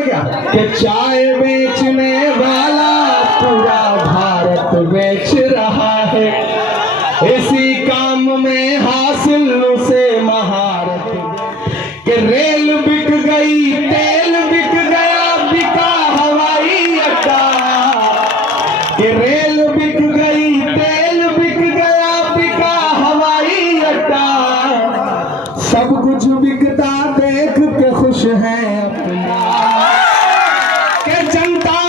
करते क्या कि चाय बेचने वाला पूरा भारत बेच रहा है, इसी काम में हासिल उसे महारत। कि रेल बिक गई, तेल बिक गया, बिका हवाई अड्डा। कि रेल बिक गई, तेल बिक गया, बिका हवाई अड्डा। सब कुछ बिकता देख के खुश है अपना। कि जनता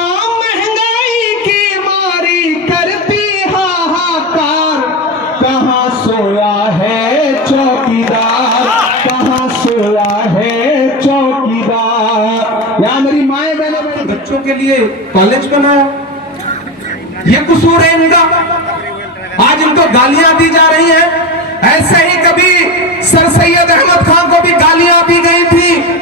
महंगाई की मारी करती हाहाकार। कहाँ सोया है चौकीदार, कहाँ सोया है चौकीदार। यहाँ मेरी माए बहने बच्चों के लिए कॉलेज बनाया, ये कसूर है इनका। आज इनको गालियां दी जा रही हैं। ऐसे ही कभी सर सैयद अहमद खान को भी गालियां दी गई थी।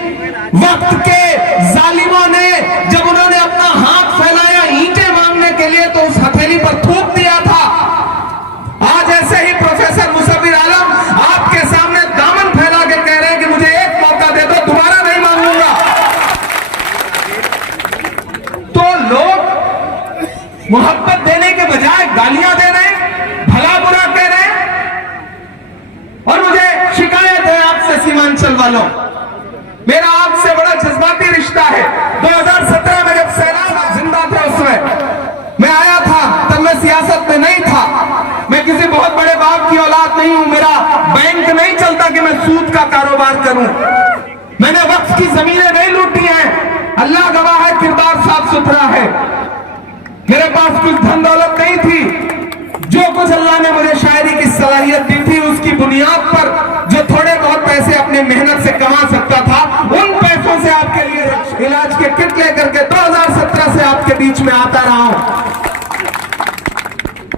वक्त के जालिमों ने जब उन्होंने अपना हाथ फैलाया ईंटें मांगने के लिए तो उस हथेली पर थूक दिया था। आज ऐसे ही प्रोफेसर मुसव्विर आलम आपके सामने दामन फैला के कह रहे हैं कि मुझे एक मौका दे दो, दोबारा नहीं मांगूंगा। तो लोग मोहब्बत देने के बजाय गालियां दे रहे हैं, भला बुरा कह रहे हैं। और मुझे शिकायत है आपसे सीमांचल वालों, मेरा आपसे बड़ा जज्बाती रिश्ता है। 2017 में जब सैलाब जिंदा था उसमें मैं आया था, तब मैं सियासत में नहीं था। मैं किसी बहुत बड़े बाप की औलाद नहीं हूं, मेरा बैंक नहीं चलता कि मैं सूद का कारोबार करूं। मैंने वक्फ की जमीनें नहीं लूटी हैं, अल्लाह गवाह है, किरदार साफ सुथरा है। मेरे पास कुछ धन दौलत नहीं थी। जो कुछ अल्लाह ने मुझे शायरी की सलाहियत दी थी, उसकी बुनियाद पर जो थोड़े बहुत पैसे अपने मेहनत से कमा सकता था, उन पैसों से आपके लिए इलाज के किट लेकर के 2017 से आपके बीच में आता रहा हूं।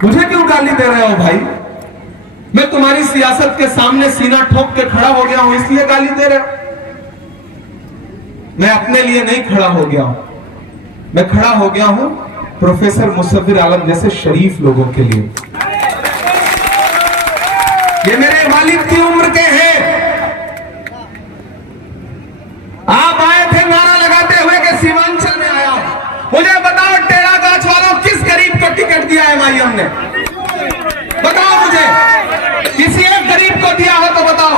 मुझे क्यों गाली दे रहे हो भाई? मैं तुम्हारी सियासत के सामने सीना ठोक के खड़ा हो गया हूं, इसलिए गाली दे रहे हो? मैं अपने लिए नहीं खड़ा हो गया हूं, मैं खड़ा हो गया हूं प्रोफेसर मुसव्विर आलम जैसे शरीफ लोगों के लिए। ये मेरे वालिद की उम्र के हैं। आप आए थे नारा लगाते हुए कि सीमांचल में आया। मुझे बताओ टेढ़ा गाछ वालों, किस गरीब को टिकट दिया है MIM ने? बताओ मुझे, किसी एक गरीब को दिया हो तो बताओ।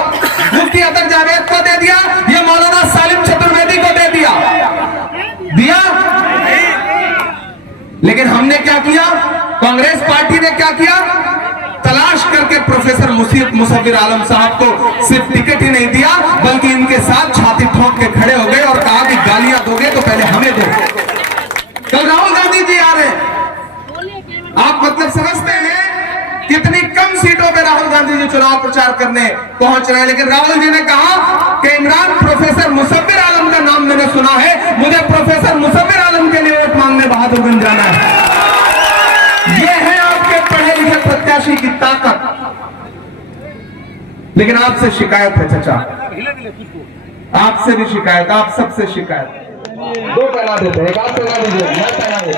मुफ्ती अतर जावेद को दे दिया, ये मौलाना सालिम चतुर्वेदी को दे दिया? दिया? लेकिन हमने क्या किया? कांग्रेस पार्टी ने क्या किया? तलाश करके प्रोफेसर मुसव्विर आलम साहब को सिर्फ टिकट ही नहीं दिया, बल्कि इनके साथ छाती ठोक के खड़े हो गए और कहा कि गालियां दोगे तो पहले हमें दो। कल राहुल गांधी जी आ रहे हैं। आप मतलब समझते हैं कितनी कम सीटों पे राहुल गांधी जी चुनाव प्रचार करने पहुंच रहे हैं, लेकिन राहुल जी ने कहा कि इमरान प्रोफेसर मुसव्विर आलम का नाम मैंने सुना है, मुझे प्रोफेसर मुसव्विर आलम के लिए वोट मांगने बहादुरगंज जाना है। यह है आपके पढ़े लिखे प्रत्याशी की ताकत। लेकिन आपसे शिकायत है चचा, आपसे भी शिकायत, आप सबसे शिकायत। दो पहना देते हैं, एक आप पहना दीजिए, मैं पहना देता हूं।